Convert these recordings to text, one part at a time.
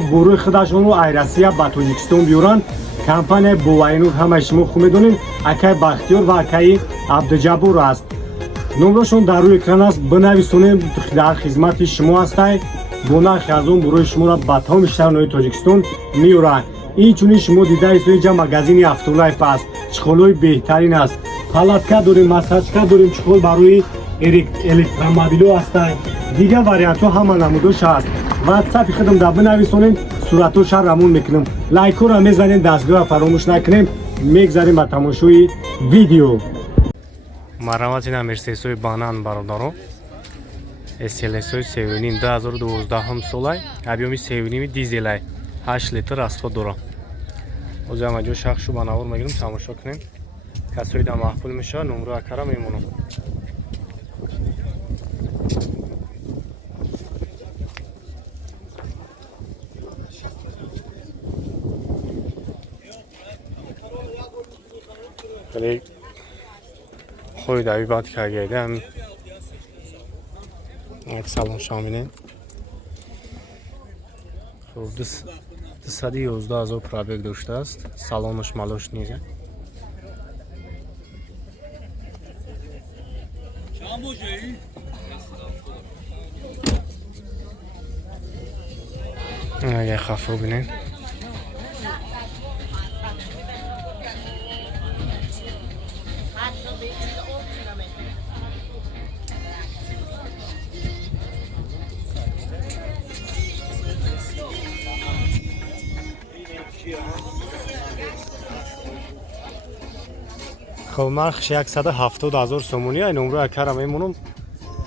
буруи худашонро айрасия ба Тоҷикистон биёранд. Компания Бувайнур ҳамаи шумо хуб медонед, акай Бахтиёр ва акай Абдуҷаббор аст. номрошон дар рӯи экран аст. Бинависонем, дар хизмати шумо ҳастай. Бо нархи арзон буруи шуморо ба тамоми шаҳрҳои Тоҷикистон меёранд. Инчунин шумо дида истед ҷа магазини Автолайф аст. Чухолҳои беҳтарин аст. Палатка дорем, масачка дорем, чухол барои электромобилҳо ҳастай. Дигар вариантҳо ҳама намудош аст. WhatsApp худам да бинависонем, суратҳошро рамон мекунем. Лайкҳоро мезанем, дастгоҳро фаромӯш накунем. Мегзарем ба тамошои видео. Марҳамати на Мерседесои банан бародаро. SLS-ои 3.5 2012 солай. Объёми 3.5 дизелай. 8 литр расход дора. Оза ҳама ҷо шахшу ба навор мегирем, тамошо кунем. Касои да маҳфул мешавад, номро акара мемонам. خیلی خوی دوی باد که گیده هم یک سالن شامینه خب 211,000 پرابگ داشته است. سالنش مالوش نیست. اگه خفه بینید خب نرخش 170,000 سومونی ای نمره اکرم میمونم.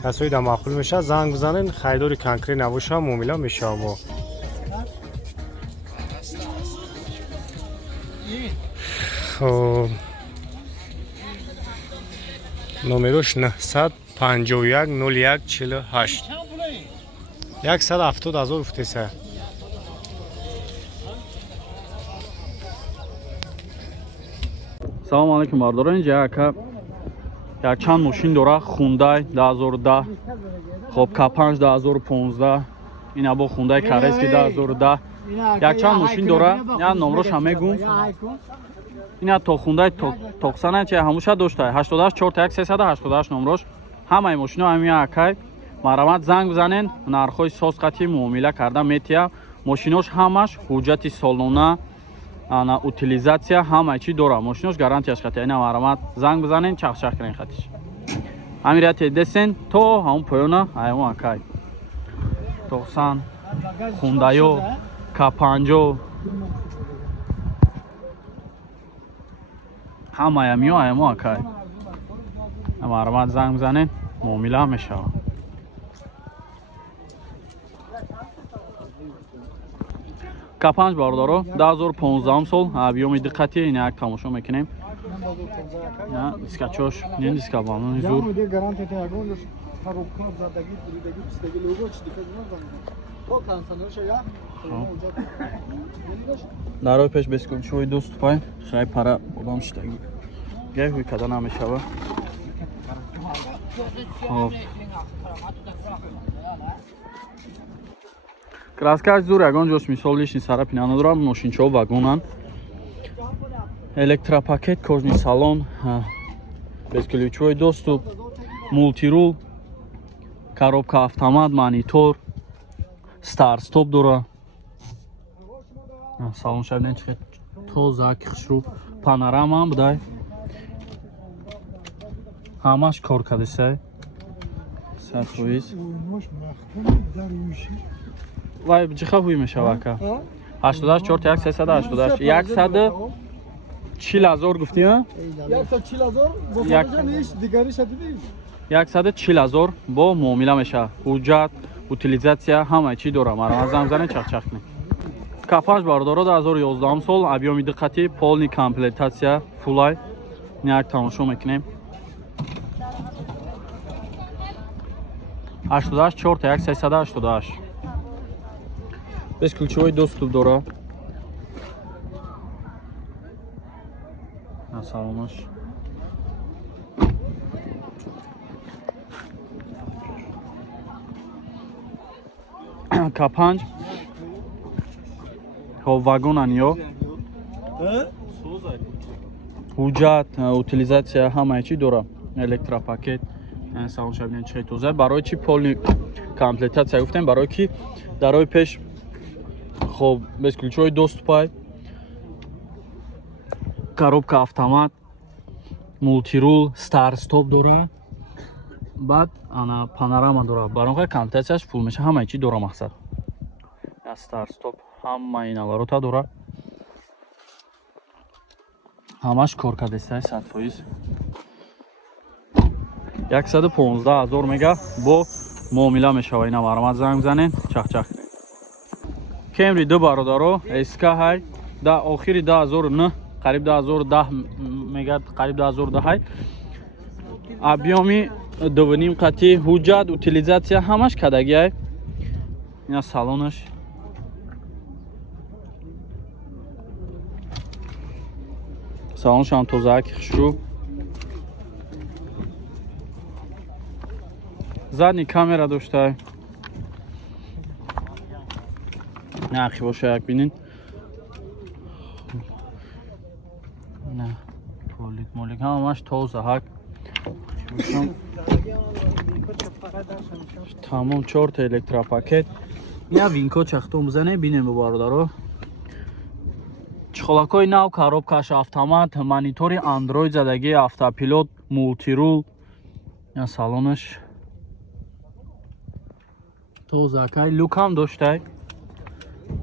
کسایی در معقول میشه زنگ بزنین، خریداری کنکری نباشه معامله میشه. با خب نمرش 951 01 48 170,000 فتیسه. салом алейкум бардора. инҷа як чанд мошин дора. Хундай 2010, хоб К5 2015, ина бо Хундай Карески 2010. як чанд мошин дора. я номрош ҳам мегум. ина то Хундай Токсана че ҳамуша дошта 84 388 номрош. ҳамаи мошино ҳамин акай. марҳамат занг бизанен, нархҳои созқатӣ муомила карда метия. мошинош ҳамаш ҳуҷҷати солона, ана утилизация ҳама чӣ дора. мошинош гарантияш хати. ина марҳамат занг бизанен, чахчах кунен хатиш. амирияте десен то ҳамун поёна ҳамун акай. Токсан, Хундайо, К50 ҳамаи ҳамиё ҳамун акай. марҳамат занг бизанен, муомила мешавад. К5 бародаро 2015 сол объёми диққати ина як тамошо мекунем. на дискачош не диска балон зур дарои пеш бескучои доступай хай пара одам штаги гай ҳуй када намешава. краскаш зур ягон ҷош мисол лишни сарапи надорам. мошинчаҳо вагонан. электропакет, кожни салон, безключовой доступ, мултирул, коробка автомат, монитор, старт-стоп дора. салон шабиден чиқад тоза хушрӯ. панорама ҳам будай. ҳамаш кор кардесай. сарфоиз вай ҷиха ҳуй мешава ака. 84 388 140,000 гуфтим. 140,000 бо муомила меша. ҳуҷҷат, утилизация ҳама чӣ дора. марҳамат занг бизанед, чахчах кунед. К5 бардоро 2011 сол объёми диққати полни комплектация фулай. як тамошо мекунем. 84 388 безключовой доступ дора. на салонош К5 хоб вагонан ё ҳуҷҷат утилизатсия ҳамаи чӣ дора электропакет салоншабинен чӣ тоза барои чӣ полни комплектатсия гуфтем барои ки дар роҳи пеш хоб без ключҳои доступай коробка автомат мултирул старстоп дора баъд ана панорама дора барои комплектатсияш пул меша ҳамаи чӣ дора мақсад старстоп ҳамаи наворота дора ҳамаш коркадестаи 100%. 115,000 мега бо муомила мешава. Ина маромат занг занен чахчах. Кемри ду бародаро SK ҳай да охири 2009 қариб 2010 мега қариб 2010 ҳай объёми 2.5 қати ҳуҷҷат утилизатсия ҳамаш кадагиай. Ина салонаш салоншам тозаак хушрӯ задни камера доштай нахи боша як бинин на полик молик ҳамаш тоза ҳак тамом 4 та электропакет я винко чахтон бизане бинем бародаро чухолакҳои нав коробкаш автомат монитори андроид задаги автопилот мултирул я салонаш тозакай люкам доштай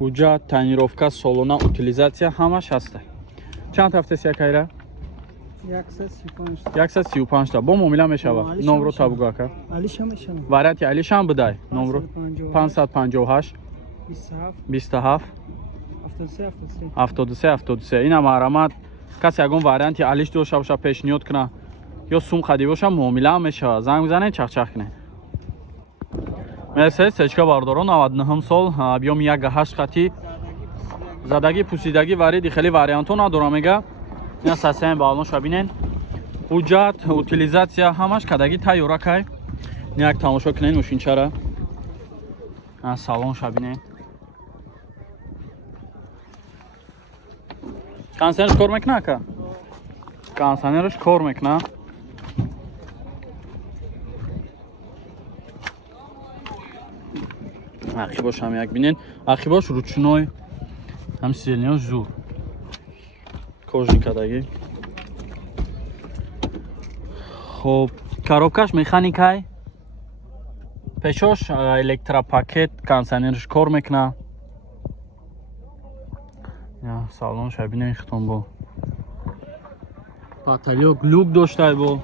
ҳуҷҷат тонировка солона утилизатсия ҳамаш ҳастай чанд ҳафтаси якайра 135 та бо муомила мешава номро табугу ака варианти алишам бидай номро 558 27 73 ина маҳрамат касе ягон варианти алиш доша боша пешниҳод куна ё сум хади боша муомила мешава занг занен чахчах кунед мерси сечка бардорон 99 сол объёми 1.8 қати задаги пусидаги вариди хеле вариантҳо надора мега ина сасияи баълоша бинен ҳуҷҷат утилизатсия ҳамаш кадаги тайёра кай як тамошо кунед мошинчара салонша бинен кондисионерш кор мекуна ака кондисионерш кор мекуна ақибош ҳам як бинен ақибош ручной ҳам сиденияш зур кожи кадаги хоб коробкаш механикай пешош электропакет кондисионерш кор мекуна салон шабинен хитон бо батарея глюк доштай бо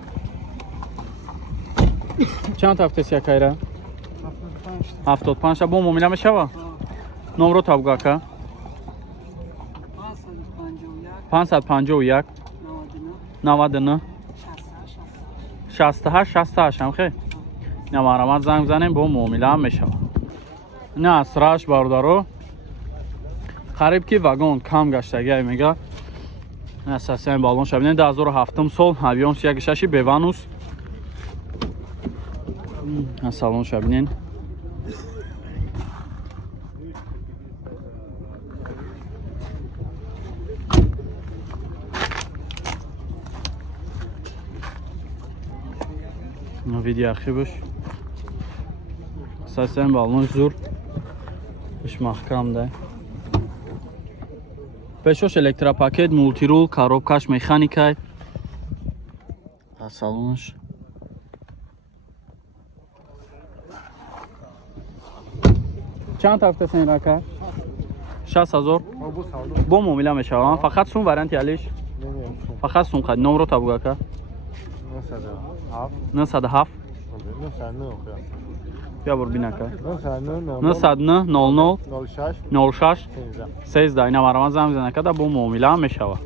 чанд ҳафтаси якайра 75 бо муомила мешава номро табугу ака 551 99 68 ҳам хе ина маҳрамат занг занем бо муомила мешава ина асраш бародаро қариб ки вагон кам гаштагиай мега ина сасияи балон шабинен 2007 сол объём 1.6 беванус ина салон шабинен видео архивш сасияи балон зур иш маҳкам да пешош электропакет мултирул коробкаш механикай салонаш чанд ҳафтасен рака 60,000 бо муомила мешавам фақат сум варианти алиш фақат сум қад номро табугу ака 97 я бур бинака 99 00 06 13 ина маҳрамат занг занакада бо муомила мешава